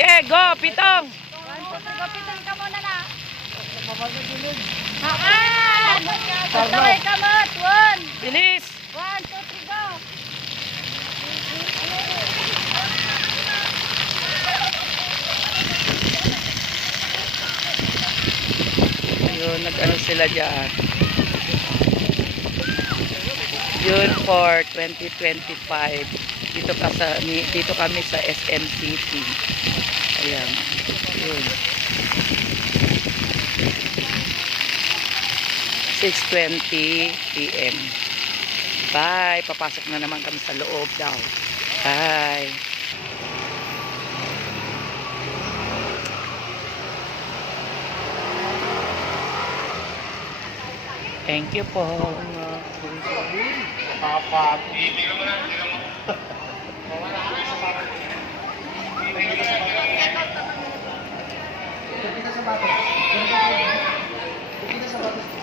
Okay, go, pitong. 1, 2, 3, go. Pitong ka muna na. Sabay kamot. 1. Bilis. 1, 2, 3, go. Ayun, nag-ano sila dyan. June 4, 2025. Dito kami sa SM City. Ayan. Yun. 6:20 PM. Bye. Papasok na naman kami sa loob daw. Bye. Thank you po. Papa. Kita sa bato. Kita sa bato.